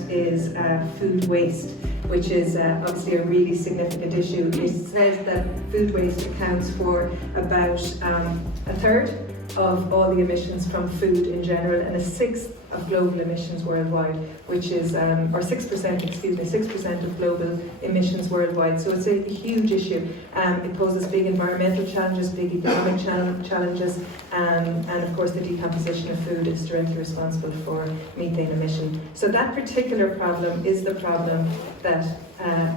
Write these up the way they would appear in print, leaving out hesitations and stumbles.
at is food waste, which is obviously a really significant issue. It says that food waste accounts for about a third of all the emissions from food in general, and a sixth of global emissions worldwide, which is, or 6% of global emissions worldwide. So it's a huge issue. It poses big environmental challenges, big economic challenges, and of course the decomposition of food is directly responsible for methane emission. So that particular problem is the problem that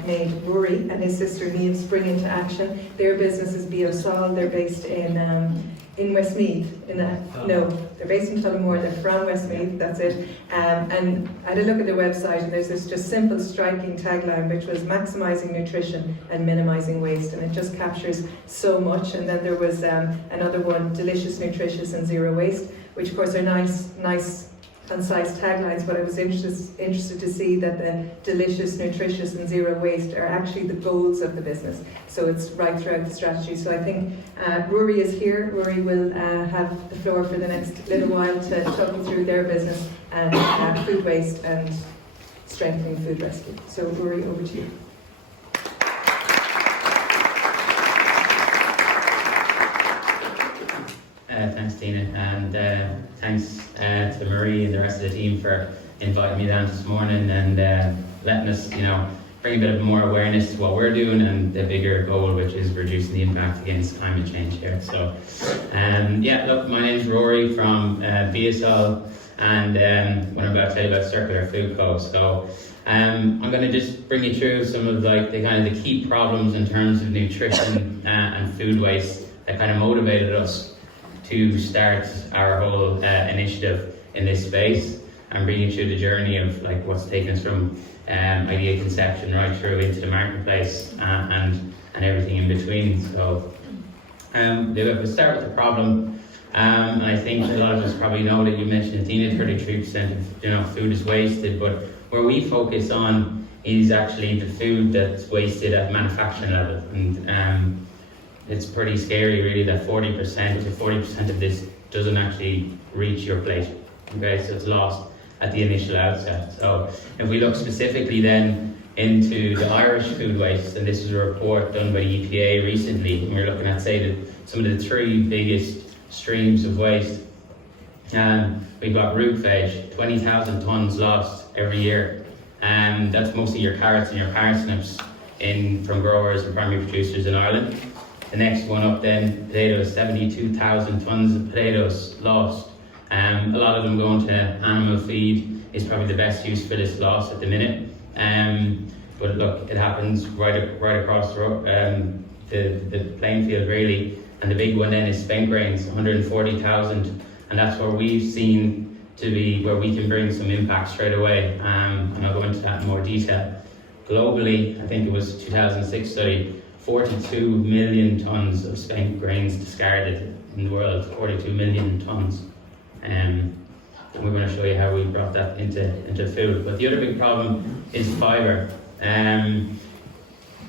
made Ruairi and his sister Niamh spring into action. Their business is BiaSol. They're based in Westmeath. They're based in Tullamore. They're from Westmeath. That's it. And I had a look at their website, and there's this just simple, striking tagline, which was maximising nutrition and minimising waste, and it just captures so much. And then there was another one, delicious, nutritious, and zero waste, which of course are nice, concise taglines, but I was interested to see that the delicious, nutritious and zero waste are actually the goals of the business. So it's right throughout the strategy. So I think Ruairi is here. Ruairi will have the floor for the next little while to talk you through their business and food waste and strengthening food rescue. So Ruairi, over to you. Thanks, Tina, and thanks to Marie and the rest of the team for inviting me down this morning and letting us, bring a bit of more awareness to what we're doing and the bigger goal, which is reducing the impact against climate change here. So, look, my name's Ruairi from BiaSol, and what I'm about to tell you about Circular Food Co. So, I'm going to just bring you through some of the key problems in terms of nutrition and food waste that kind of motivated us to start our whole initiative in this space, and bring you through the journey of what's taken us from idea conception right through into the marketplace and everything in between. So we'll start with the problem, and I think a lot of us probably know that you mentioned, Tina, 33% of food is wasted, but where we focus on is actually the food that's wasted at manufacturing level, and it's pretty scary really that 40% of this doesn't actually reach your plate. Okay, so it's lost at the initial outset. So if we look specifically then into the Irish food waste, and this is a report done by the EPA recently, and we're looking at some of the three biggest streams of waste. We've got root veg, 20,000 tonnes lost every year, and that's mostly your carrots and your parsnips from growers and primary producers in Ireland. The next one up then, potatoes, 72,000 tonnes of potatoes lost. A lot of them going to animal feed is probably the best use for this loss at the minute. But look, it happens right across the playing field really. And the big one then is spent grains, 140,000. And that's where we've seen to be where we can bring some impact straight away. And I'll go into that in more detail. Globally, I think it was a 2006 study, 42 million tonnes of spent grains discarded in the world, 42 million tonnes. And we're going to show you how we brought that into food. But the other big problem is fibre.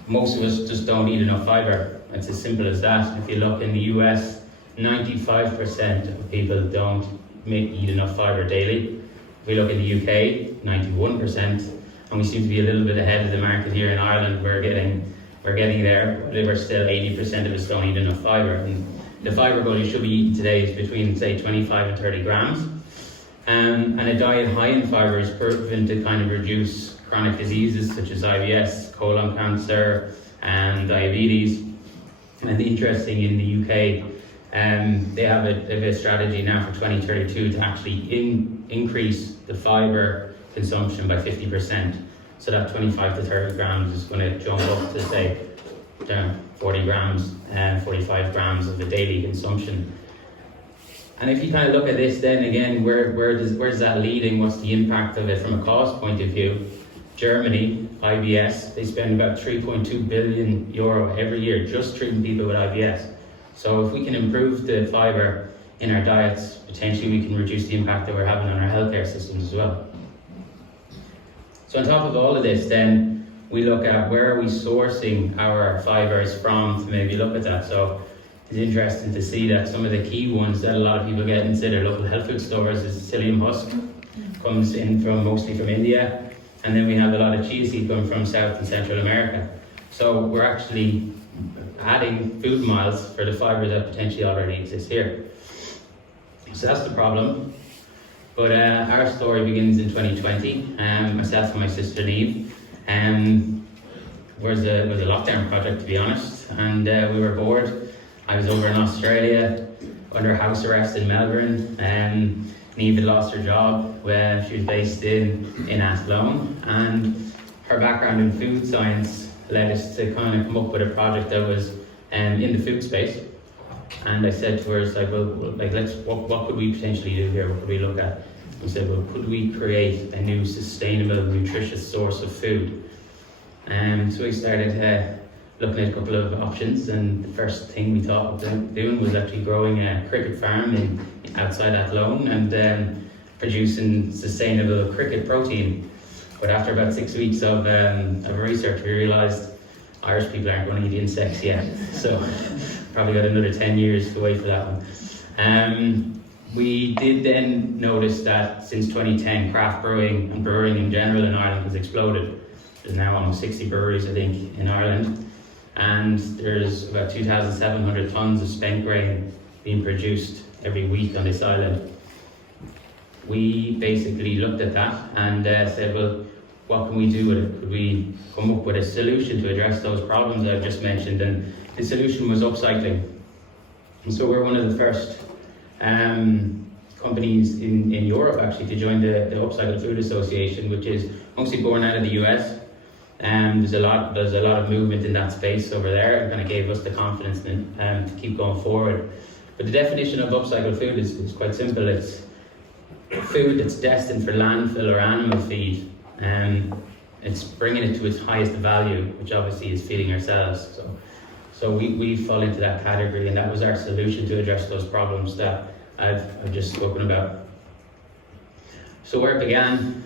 Most of us just don't eat enough fibre. It's as simple as that. If you look in the US, 95% of people don't eat enough fibre daily. If we look in the UK, 91%. And we seem to be a little bit ahead of the market here in Ireland. We're getting there, but we're still 80% of us don't eat enough fibre. And the fibre goal you should be eating today is between, say, 25 and 30 grams. And a diet high in fibre is proven to kind of reduce chronic diseases such as IBS, colon cancer, and diabetes. And interesting, in the UK, they have a strategy now for 2032 to actually increase the fibre consumption by 50%. So that 25 to 30 grams is going to jump up to, say, 40 grams and 45 grams of a daily consumption. And if you kind of look at this then again, where's that leading? What's the impact of it from a cost point of view? Germany, IBS, they spend about 3.2 billion euro every year just treating people with IBS. So if we can improve the fibre in our diets, potentially we can reduce the impact that we're having on our healthcare systems as well. So on top of all of this, then we look at where are we sourcing our fibres from to maybe look at that. So it's interesting to see that some of the key ones that a lot of people get into their local health food stores is psyllium husk. comes in mostly from India, and then we have a lot of chia seed coming from South and Central America. So we're actually adding food miles for the fibre that potentially already exists here. So that's the problem. But our story begins in 2020. Myself and my sister Liv. It was a lockdown project, to be honest, and we were bored. I was over in Australia under house arrest in Melbourne. Niamh had lost her job where she was based in Athlone, and her background in food science led us to kind of come up with a project that was in the food space. And I said to her, it's like, well, like, what could we potentially do here? What could we look at? I said, well, could we create a new sustainable, nutritious source of food? So we started looking at a couple of options, and the first thing we thought of doing was actually growing a cricket farm outside Athlone and producing sustainable cricket protein. But after about 6 weeks of research, we realised Irish people aren't going to eat insects yet, so probably got another 10 years to wait for that one. We did then notice that since 2010, craft brewing and brewing in general in Ireland has exploded. There's now almost 60 breweries, I think, in Ireland, and there's about 2,700 tonnes of spent grain being produced every week on this island. We basically looked at that and said, well, what can we do with it? Could we come up with a solution to address those problems I've just mentioned? And the solution was upcycling. And so we're one of the first companies in Europe actually to join the Upcycled Food Association, which is mostly born out of the US. There's a lot of movement in that space over there. It kind of gave us the confidence to keep going forward. But the definition of upcycled food is quite simple. It's food that's destined for landfill or animal feed. It's bringing it to its highest value, which obviously is feeding ourselves. So we fall into that category, and that was our solution to address those problems that I've just spoken about. So where it began,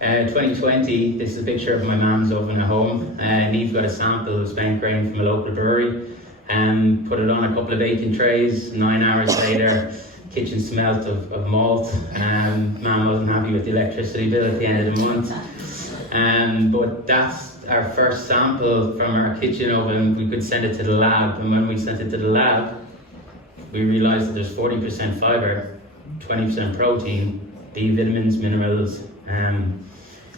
2020, this is a picture of my mum's oven at home. Niamh got a sample of spent grain from a local brewery and put it on a couple of baking trays. 9 hours later, kitchen smelt of malt. Mum wasn't happy with the electricity bill at the end of the month. But that's our first sample from our kitchen oven. We could send it to the lab, and when we sent it to the lab, we realised that there's 40% fibre, 20% protein, B vitamins, minerals,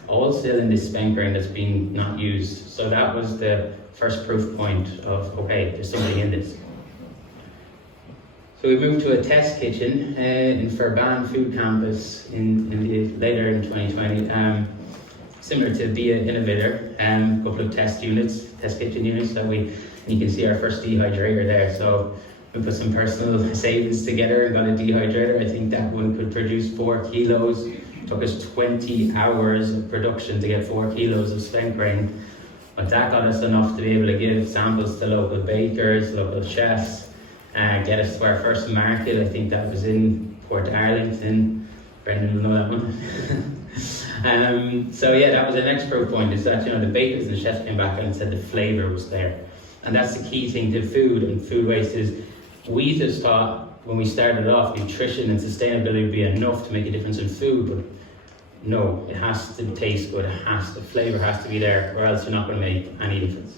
all still in this spent grain that's been not used. So that was the first proof point of, okay, there's something in this. So we moved to a test kitchen in Banbridge Food Campus later in 2020, similar to BIA Innovator, a couple of test kitchen units you can see our first dehydrator there. So we put some personal savings together and got a dehydrator. I think that one could produce 4 kilos. It took us 20 hours of production to get 4 kilos of spent grain. But that got us enough to be able to give samples to local bakers, local chefs, get us to our first market. I think that was in Port Arlington. Brendan will know that one. So yeah, that was the next proof point, is that the bakers and the chefs came back and said the flavour was there. And that's the key thing to food and food waste is, we just thought when we started off, nutrition and sustainability would be enough to make a difference in food, but no, it has to taste good, the flavour has to be there, or else you're not going to make any difference.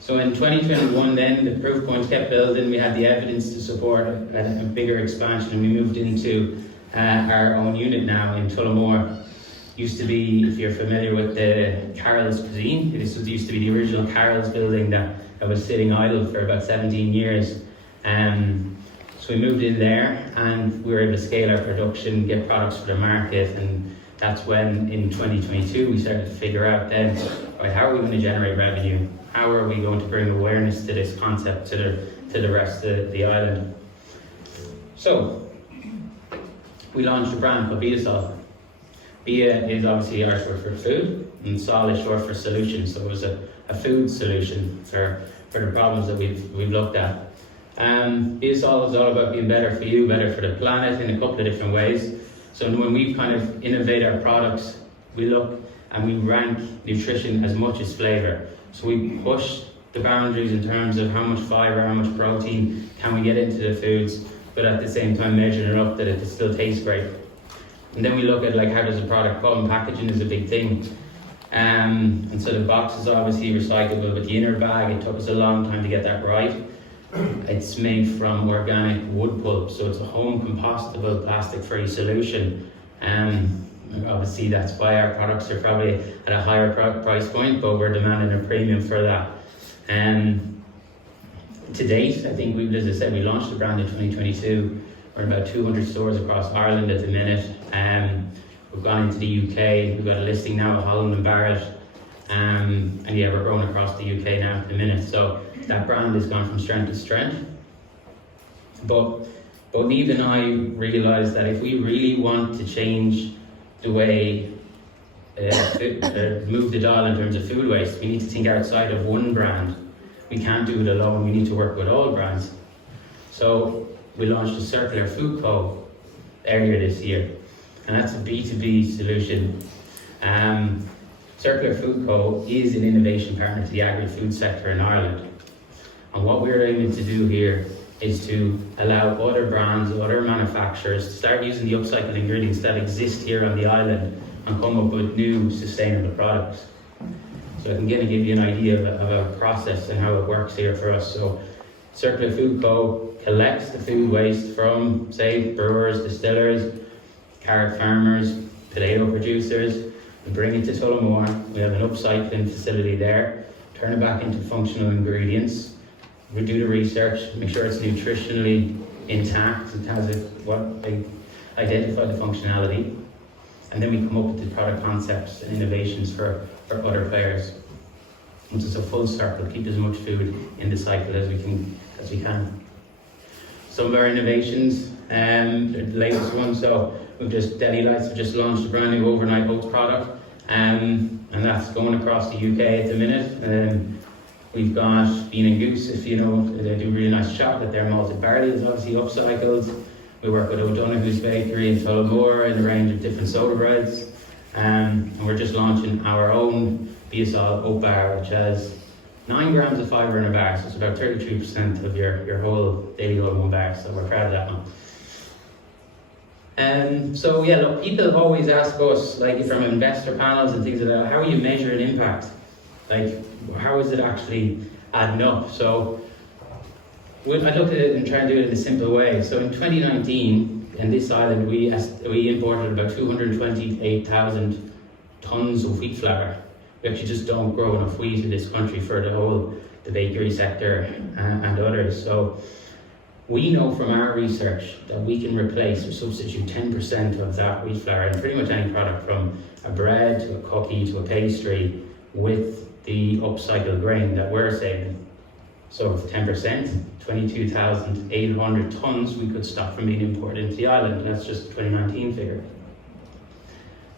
So in 2021 then, the proof points kept building, we had the evidence to support a bigger expansion, and we moved into our own unit now in Tullamore. Used to be, if you're familiar with the Carroll's Cuisine, this used to be the original Carroll's building that was sitting idle for about 17 years. So we moved in there and we were able to scale our production, get products for the market, and that's when in 2022 we started to figure out then, right, how are we going to generate revenue? How are we going to bring awareness to this concept to the rest of the island? So we launched a brand called BiaSol. Bia is obviously our short for food, and Sol is short for solution. So it was a food solution for the problems that we've looked at. BiaSol is all about being better for you, better for the planet in a couple of different ways. So when we kind of innovate our products, we look and we rank nutrition as much as flavour. So we push the boundaries in terms of how much fibre, how much protein can we get into the foods, but at the same time measuring it up that it still tastes great. And then we look at like how does a product come. Packaging is a big thing. And so the box is obviously recyclable, but the inner bag, it took us a long time to get that right. It's made from organic wood pulp, so it's a home compostable plastic-free solution. Obviously that's why our products are probably at a higher price point, but we're demanding a premium for that. To date, I think as I said, we launched the brand in 2022. We're in about 200 stores across Ireland at the minute. We've gone into the UK, we've got a listing now at Holland and Barrett. And yeah, we're growing across the UK now at the minute. So that brand has gone from strength to strength. But Niamh and I realised that if we really want to change the way, move the dial in terms of food waste, we need to think outside of one brand. We can't do it alone, we need to work with all brands. So we launched a Circular Food Co. earlier this year, and that's a B2B solution. Circular Food Co. is an innovation partner to the agri-food sector in Ireland. And what we're aiming to do here is to allow other brands, other manufacturers to start using the upcycled ingredients that exist here on the island and come up with new sustainable products. So I can give you an idea of a process and how it works here for us. So Circular Food Co. collects the food waste from, say, brewers, distillers, carrot farmers, potato producers. We bring it to Tullamore. We have an upcycling facility there, turn it back into functional ingredients. We do the research, make sure it's nutritionally intact, it has identify the functionality, and then we come up with the product concepts and innovations for other players. Once it's a full circle, keep as much food in the cycle as we can. Some of our innovations, the latest one, so Deli Lights have just launched a brand new overnight oats product, and that's going across the UK at the minute. We've got Bean and Goose, if you know, they do really nice chocolate. Their malted barley is obviously upcycled. We work with O'Donoghue's Bakery in Tullamore in a range of different soda breads. And we're just launching our own BiaSol oat bar, which has 9 grams of fibre in a bar, so it's about 33% of your whole daily load in one bar, so we're proud of that one. So yeah, look, people always ask us, like from investor panels and things like that, how are you measuring impact? Like, how is it actually adding up? So I looked at it and tried to do it in a simple way. So in 2019, in this island, we imported about 228,000 tons of wheat flour. We actually just don't grow enough wheat in this country for the bakery sector and others. So we know from our research that we can replace or substitute 10% of that wheat flour in pretty much any product, from a bread to a cookie to a pastry, with the upcycled grain that we're saving. So with 10%, 22,800 tons we could stop from being imported into the island. That's just a 2019 figure.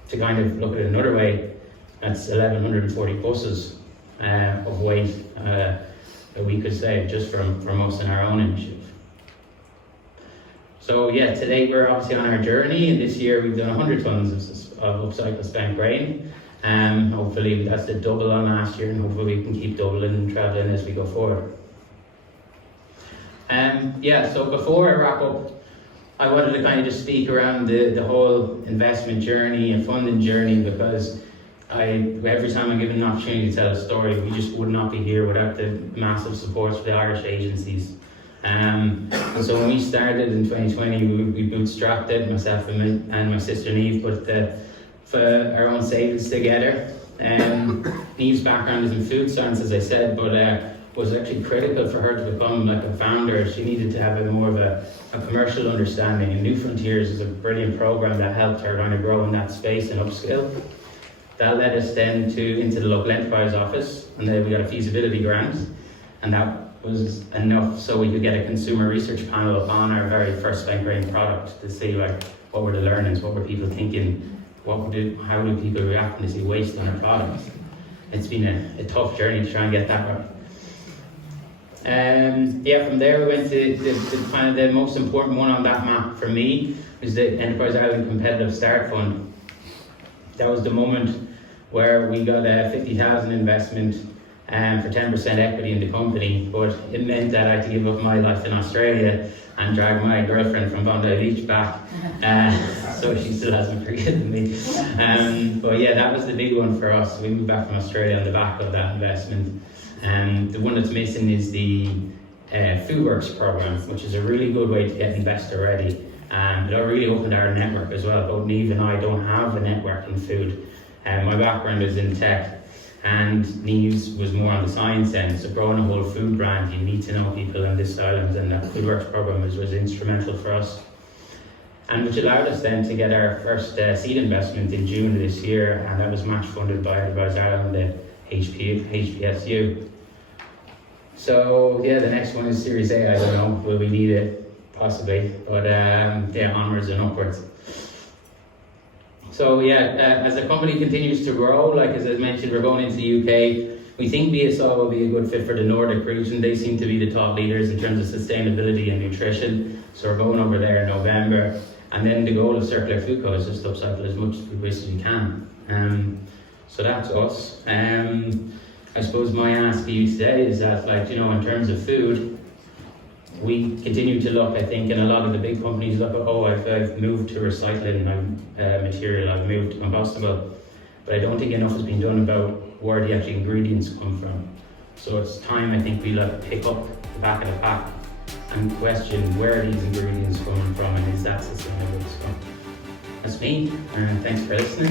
To kind of look at it another way, that's 1,140 buses of weight that we could save just from us and our own initiative. So yeah, today we're obviously on our journey, and this year we've done 100 tons of upcycled spent grain. Hopefully that's a double on last year, and hopefully we can keep doubling and travelling as we go forward. So before I wrap up, I wanted to kind of just speak around the whole investment journey and funding journey, because every time I'm given an opportunity to tell a story, we just would not be here without the massive support for the Irish agencies. And so when we started in 2020, we bootstrapped it, myself and my sister Niamh put for our own savings together. Niamh's background is in food science, as I said, but was actually critical for her to become like a founder. She needed to have more of a commercial understanding, and New Frontiers is a brilliant program that helped her kind of grow in that space and upskill. That led us then into the local enterprise office, and then we got a feasibility grant, and that was enough so we could get a consumer research panel upon our very first spent grain product to see like what were the learnings, what were people thinking, how do people react when they see waste on our products. It's been a tough journey to try and get that right. From there we went to the kind of the most important one on that map for me was the Enterprise Ireland Competitive Start Fund. That was the moment where we got a 50,000 investment for 10% equity in the company, but it meant that I had to give up my life in Australia and drag my girlfriend from Bondi back. So she still hasn't forgiven me. But yeah, that was the big one for us. We moved back from Australia on the back of that investment. The one that's missing is the FoodWorks program, which is a really good way to get investor ready. It really opened our network as well. Both Niamh and I don't have a network in food. My background is in tech, and Niamh's was more on the science end. So growing a whole food brand, you need to know people in this island, and that FoodWorks program was instrumental for us. And which allowed us then to get our first seed investment in June of this year, and that was match funded by Enterprise Ireland, the HPSU. So yeah, the next one is Series A. I don't know, will we need it? Possibly, but yeah, onwards and upwards. So yeah, as the company continues to grow, like as I mentioned, we're going into the UK. We think BiaSol will be a good fit for the Nordic region. They seem to be the top leaders in terms of sustainability and nutrition. So we're going over there in November. And then the goal of Circular Food Co is just to upcycle as much food waste as we can. So that's us. I suppose my ask to you today is that, like, you know, in terms of food, we continue to look, I think, and a lot of the big companies look at, oh, I've moved to recycling material, I've moved to compostable, but I don't think enough has been done about where the actual ingredients come from. So it's time, I think, we like pick up the back of the pack and question where are these ingredients coming from, and is that sustainable? So that's me, and thanks for listening.